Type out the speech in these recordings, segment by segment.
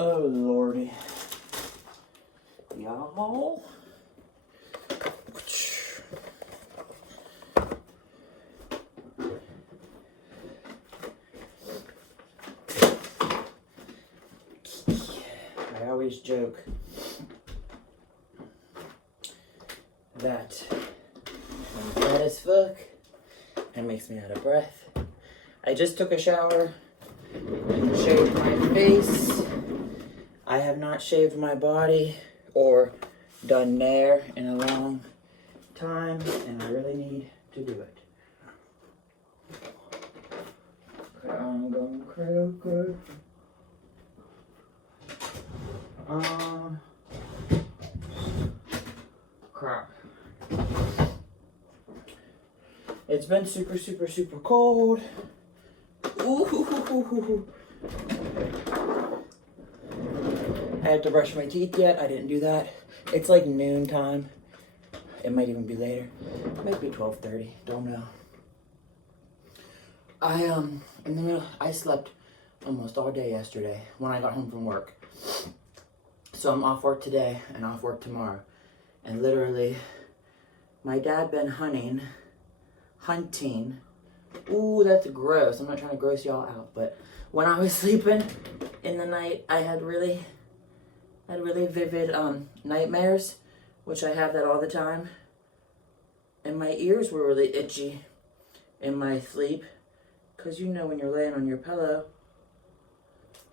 Oh, Lordy. Y'all. I always joke that I'm fat as fuck and makes me out of breath. I just took a shower and shaved my face. I have not shaved my body or done nair in a long time, and I really need to do it. I'm going crazy. Crap. It's been super cold. Ooh. I had to brush my teeth yet. I didn't do that. It's like noon time. It might even be later. It might be 12:30. Don't know. I slept almost all day yesterday when I got home from work. So I'm off work today and off work tomorrow. And literally, my dad been hunting. Ooh, that's gross. I'm not trying to gross y'all out, but when I was sleeping in the night, I had really vivid nightmares, which I have that all the time. And my ears were really itchy in my sleep, because you know when you're laying on your pillow.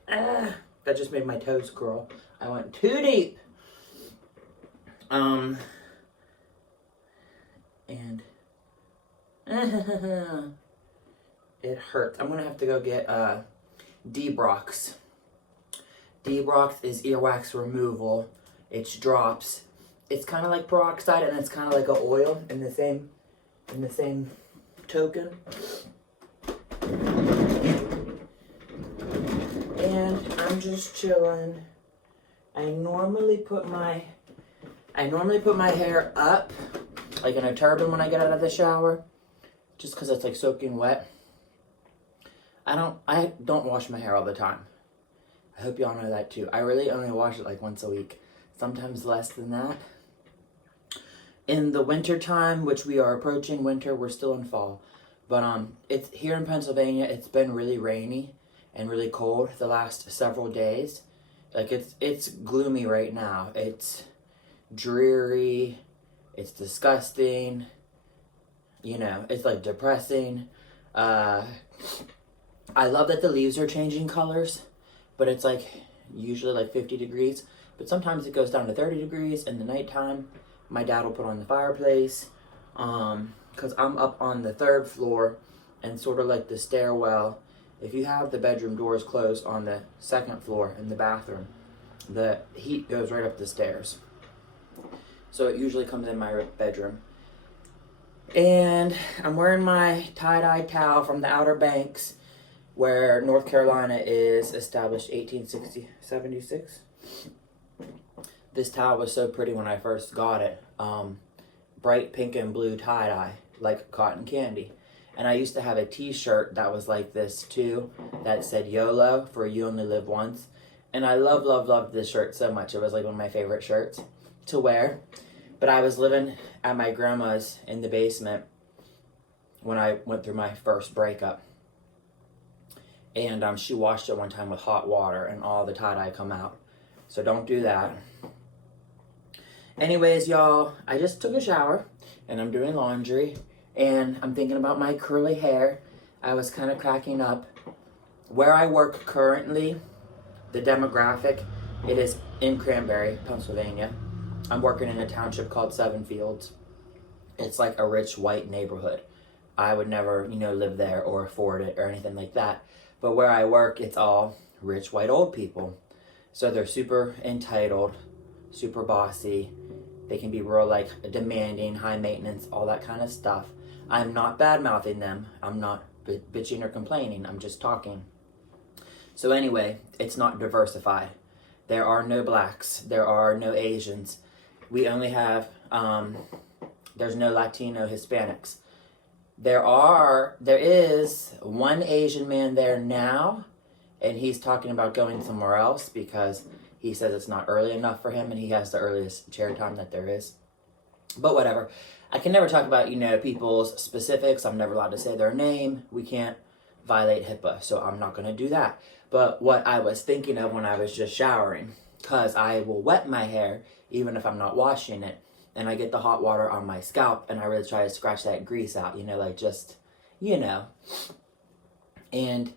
That just made my toes curl. I went too deep. And it hurts. I'm gonna have to go get Debrox. Debrox is earwax removal. It's drops. It's kind of like peroxide, and it's kind of like an oil in the same token. And I'm just chilling. I normally put my hair up, like in a turban when I get out of the shower, just because it's like soaking wet. I don't wash my hair all the time. I hope y'all know that too. I really only wash it like once a week, sometimes less than that. In the winter time, which we are approaching winter, we're still in fall, but it's here in Pennsylvania. It's been really rainy and really cold the last several days. Like it's gloomy right now. It's dreary. It's disgusting. You know, it's like depressing. I love that the leaves are changing colors, but it's like usually like 50 degrees. But sometimes it goes down to 30 degrees in the nighttime. My dad will put on the fireplace, because I'm up on the 3rd floor, and sort of like the stairwell. If you have the bedroom doors closed on the 2nd floor in the bathroom, the heat goes right up the stairs. So it usually comes in my bedroom. And I'm wearing my tie-dye towel from the Outer Banks, where North Carolina is established 1876. This towel was so pretty when I first got it. Bright pink and blue tie-dye, like cotton candy. And I used to have a t-shirt that was like this too, that said YOLO, for you only live once. And I loved this shirt so much. It was like one of my favorite shirts to wear. But I was living at my grandma's in the basement when I went through my first breakup. And she washed it one time with hot water, and all the tie-dye come out. So don't do that. Anyways, y'all, I just took a shower, and I'm doing laundry, and I'm thinking about my curly hair. I was kind of cracking up. Where I work currently, the demographic, it is in Cranberry, Pennsylvania. I'm working in a township called Seven Fields. It's like a rich white neighborhood. I would never, live there or afford it or anything like that. But where I work, it's all rich white old people. So they're super entitled, super bossy. They can be real like demanding, high maintenance, all that kind of stuff. I'm not bad-mouthing them. I'm not bitching or complaining. I'm just talking. So anyway, it's not diversified. There are no blacks. There are no Asians. We only have, there's no Latino Hispanics. There is one Asian man there now, and he's talking about going somewhere else because he says it's not early enough for him and he has the earliest chair time that there is. But whatever. I can never talk about, people's specifics. I'm never allowed to say their name. We can't violate HIPAA, so I'm not going to do that. But what I was thinking of when I was just showering, because I will wet my hair even if I'm not washing it, and I get the hot water on my scalp, and I really try to scratch that grease out, And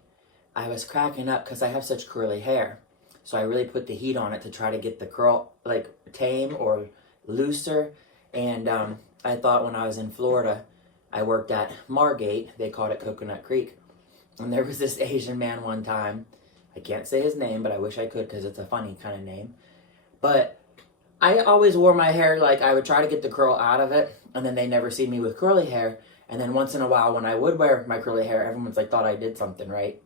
I was cracking up because I have such curly hair. So I really put the heat on it to try to get the curl, tame or looser. And I thought when I was in Florida, I worked at Margate. They called it Coconut Creek. And there was this Asian man one time. I can't say his name, but I wish I could because it's a funny kind of name. But I always wore my hair I would try to get the curl out of it. And then they never see me with curly hair. And then once in a while when I would wear my curly hair, everyone's thought I did something right.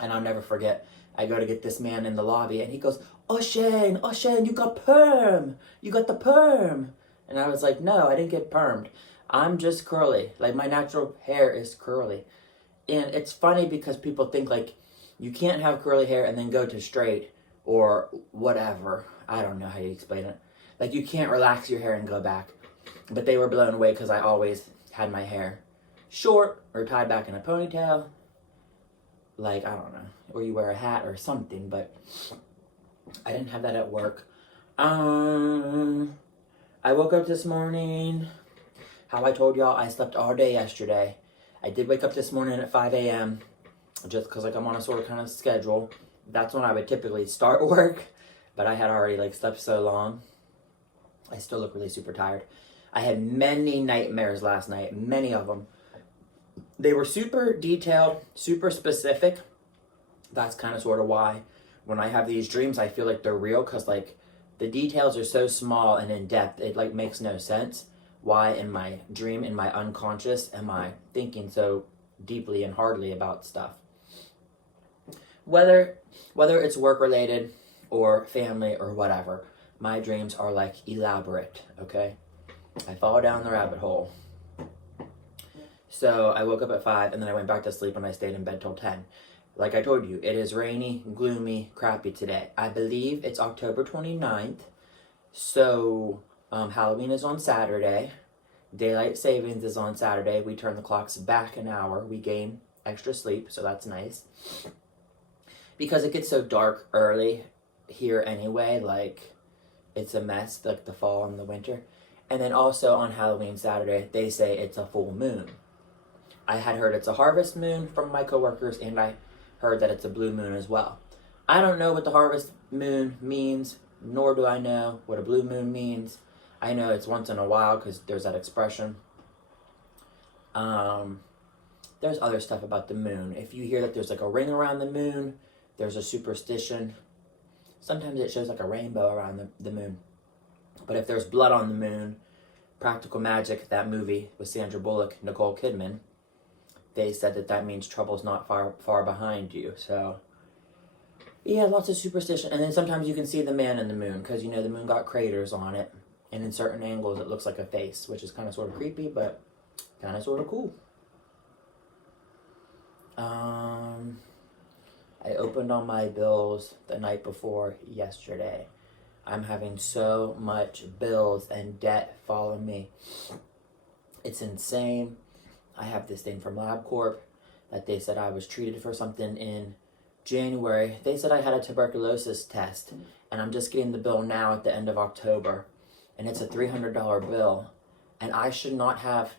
And I'll never forget. I go to get this man in the lobby and he goes, oh Shane, you got perm. You got the perm. And I was like, no, I didn't get permed. I'm just curly. My natural hair is curly. And it's funny because people think you can't have curly hair and then go to straight or whatever. I don't know how you explain it. You can't relax your hair and go back. But they were blown away because I always had my hair short or tied back in a ponytail. I don't know. Or you wear a hat or something, but I didn't have that at work. I woke up this morning. How I told y'all, I slept all day yesterday. I did wake up this morning at 5 a.m. just because I'm on a sort of kind of schedule. That's when I would typically start work, but I had already slept so long. I still look really super tired. I had many nightmares last night, many of them. They were super detailed, super specific. That's kind of sort of why when I have these dreams, I feel they're real because the details are so small and in depth, it makes no sense. Why in my dream, in my unconscious, am I thinking so deeply and hardly about stuff? Whether it's work related or family or whatever, my dreams are elaborate, okay? I fall down the rabbit hole. So I woke up at 5 and then I went back to sleep and I stayed in bed till 10. Like I told you, it is rainy, gloomy, crappy today. I believe it's October 29th. So Halloween is on Saturday. Daylight savings is on Saturday. We turn the clocks back an hour. We gain extra sleep, so that's nice. Because it gets so dark early here anyway, it's a mess, the fall and the winter. And then also on Halloween Saturday, they say it's a full moon. I had heard it's a harvest moon from my coworkers, and I heard that it's a blue moon as well. I don't know what the harvest moon means, nor do I know what a blue moon means. I know it's once in a while because there's that expression. There's other stuff about the moon. If you hear that there's a ring around the moon, there's a superstition. Sometimes it shows a rainbow around the moon. But if there's blood on the moon, Practical Magic, that movie with Sandra Bullock, Nicole Kidman, they said that means trouble's not far behind you. So, yeah, lots of superstition. And then sometimes you can see the man in the moon because, the moon got craters on it. And in certain angles, it looks like a face, which is kind of sort of creepy, but kind of sort of cool. I opened all my bills the night before yesterday. I'm having so much bills and debt follow me. It's insane. I have this thing from LabCorp that they said I was treated for something in January. They said I had a tuberculosis test, and I'm just getting the bill now at the end of October, and it's a $300 bill, and I should not have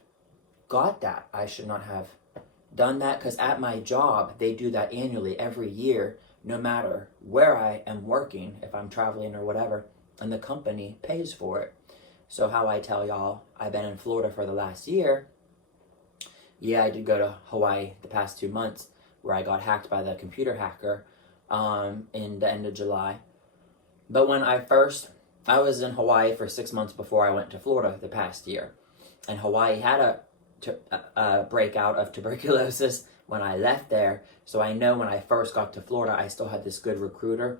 got that. I should not have done that because at my job, they do that annually every year, no matter where I am working, if I'm traveling or whatever, and the company pays for it. So how I tell y'all, I've been in Florida for the last year. Yeah, I did go to Hawaii the past 2 months where I got hacked by the computer hacker in the end of July. But when I was in Hawaii for 6 months before I went to Florida the past year. And Hawaii had a breakout of tuberculosis when I left there. So I know when I first got to Florida, I still had this good recruiter.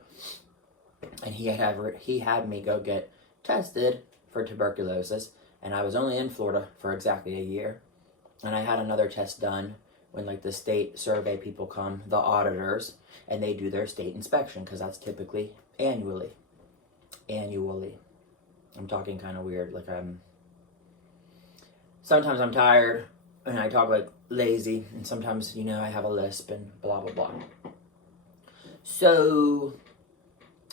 And he had me go get tested for tuberculosis. And I was only in Florida for exactly a year. And I had another test done when like the state survey people come, the auditors, and they do their state inspection, because that's typically annually. I'm talking kind of weird, like sometimes I'm tired and I talk like lazy, and sometimes, you know, I have a lisp and blah blah blah. So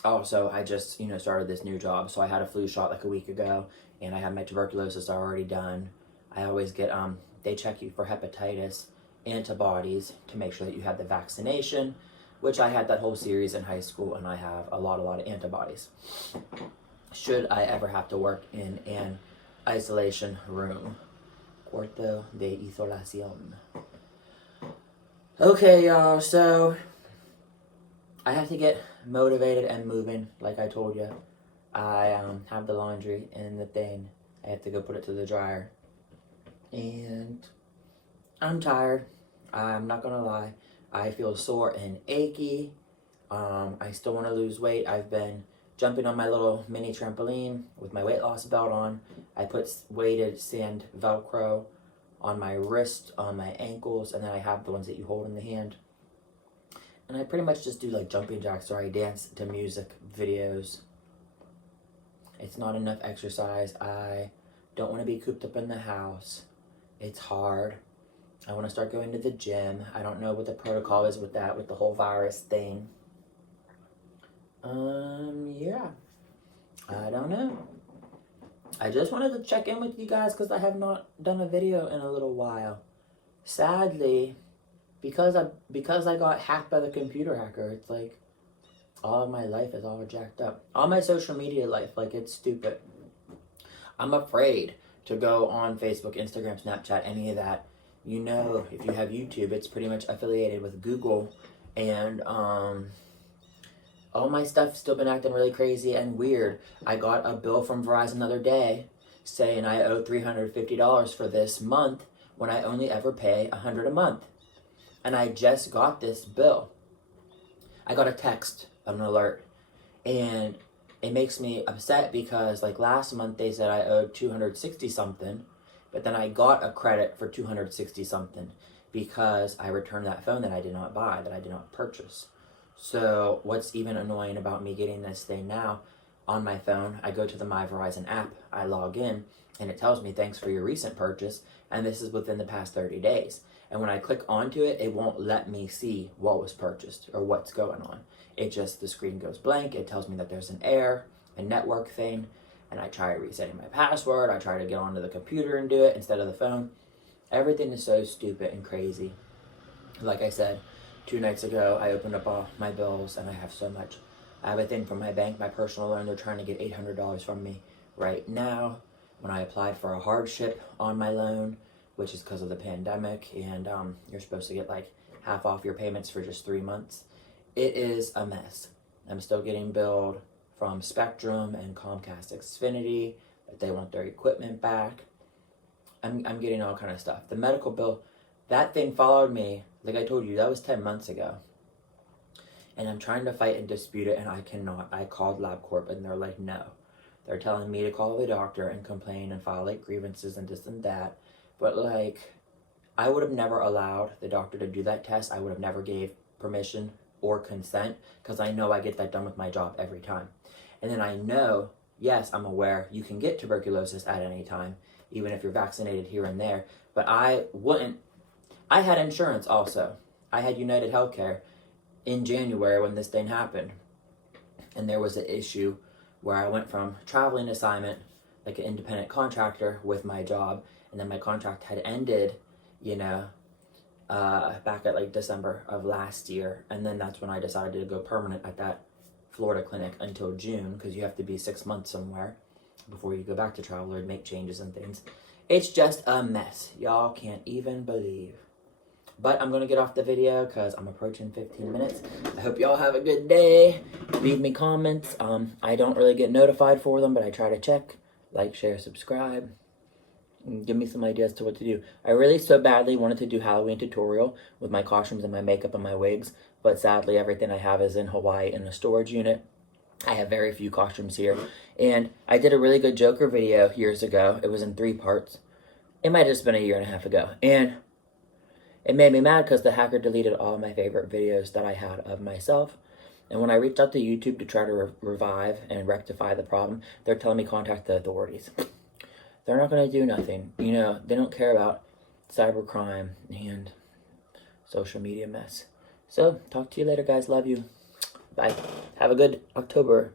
also, I just, you know, started this new job, so I had a flu shot like a week ago, and I had my tuberculosis already done. I always get they check you for hepatitis antibodies to make sure that you have the vaccination, which I had that whole series in high school, and I have a lot of antibodies. Should I ever have to work in an isolation room. Cuarto de isolación. Okay, y'all, so I have to get motivated and moving, like I told you. I have the laundry in the thing. I have to go put it to the dryer. And I'm tired. I'm not gonna lie. I feel sore and achy. I still want to lose weight. I've been jumping on my little mini trampoline with my weight loss belt on. I put weighted sand Velcro on my wrist, on my ankles, and then I have the ones that you hold in the hand. And I pretty much just do like jumping jacks, or I dance to music videos. It's not enough exercise. I don't want to be cooped up in the house. It's hard. I want to start going to the gym. I don't know what the protocol is with that, with the whole virus thing. Yeah. I don't know. I just wanted to check in with you guys because I have not done a video in a little while. Sadly, because I got hacked by the computer hacker, it's like all of my life is all jacked up. All my social media life, like, it's stupid. I'm afraid to go on Facebook, Instagram, Snapchat, any of that. You know, if you have YouTube, it's pretty much affiliated with Google, and all my stuff's still been acting really crazy and weird. I got a bill from Verizon the other day saying I owe $350 for this month when I only ever pay $100 a month. And I just got this bill. I got a text, an alert, and it makes me upset because like last month they said I owed 260 something, but then I got a credit for 260 something because I returned that phone that I did not buy, that I did not purchase. So what's even annoying about me getting this thing now, on my phone, I go to the My Verizon app, I log in, and it tells me thanks for your recent purchase, and this is within the past 30 days. And when I click onto it, it won't let me see what was purchased or what's going on. It just, the screen goes blank, it tells me that there's an error, a network thing, and I try resetting my password, I try to get onto the computer and do it instead of the phone. Everything is so stupid and crazy. Like I said, 2 nights ago, I opened up all my bills, and I have so much. I have a thing from my bank, my personal loan. They're trying to get $800 from me right now. When I applied for a hardship on my loan, which is because of the pandemic, and you're supposed to get like half off your payments for just 3 months. It is a mess. I'm still getting billed from Spectrum and Comcast Xfinity that they want their equipment back. I'm getting all kind of stuff. The medical bill, that thing followed me. Like I told you, that was 10 months ago. And I'm trying to fight and dispute it, and I cannot. I called LabCorp, and they're like, no. They're telling me to call the doctor and complain and file like grievances and this and that. But like, I would have never allowed the doctor to do that test. I would have never gave permission or consent, because I know I get that done with my job every time. And then I know, yes, I'm aware you can get tuberculosis at any time, even if you're vaccinated here and there. But I wouldn't. I had insurance also. I had United Healthcare in January when this thing happened. And there was an issue where I went from traveling assignment, like an independent contractor with my job, and then my contract had ended, you know, back at like December of last year. And then that's when I decided to go permanent at that Florida clinic until June, because you have to be 6 months somewhere before you go back to travel or make changes and things. It's just a mess. Y'all can't even believe. But I'm going to get off the video because I'm approaching 15 minutes. I hope y'all have a good day. Leave me comments. I don't really get notified for them, but I try to check. Like, share, subscribe. And give me some ideas to what to do. I really so badly wanted to do Halloween tutorial with my costumes and my makeup and my wigs. But sadly, everything I have is in Hawaii in a storage unit. I have very few costumes here. And I did a really good Joker video years ago. It was in 3 parts. It might have just been a year and a half ago. And It made me mad because the hacker deleted all my favorite videos that I had of myself. And when I reached out to YouTube to try to revive and rectify the problem, they're telling me contact the authorities. They're not going to do nothing. You know, they don't care about cybercrime and social media mess. So, talk to you later, guys. Love you. Bye. Have a good October.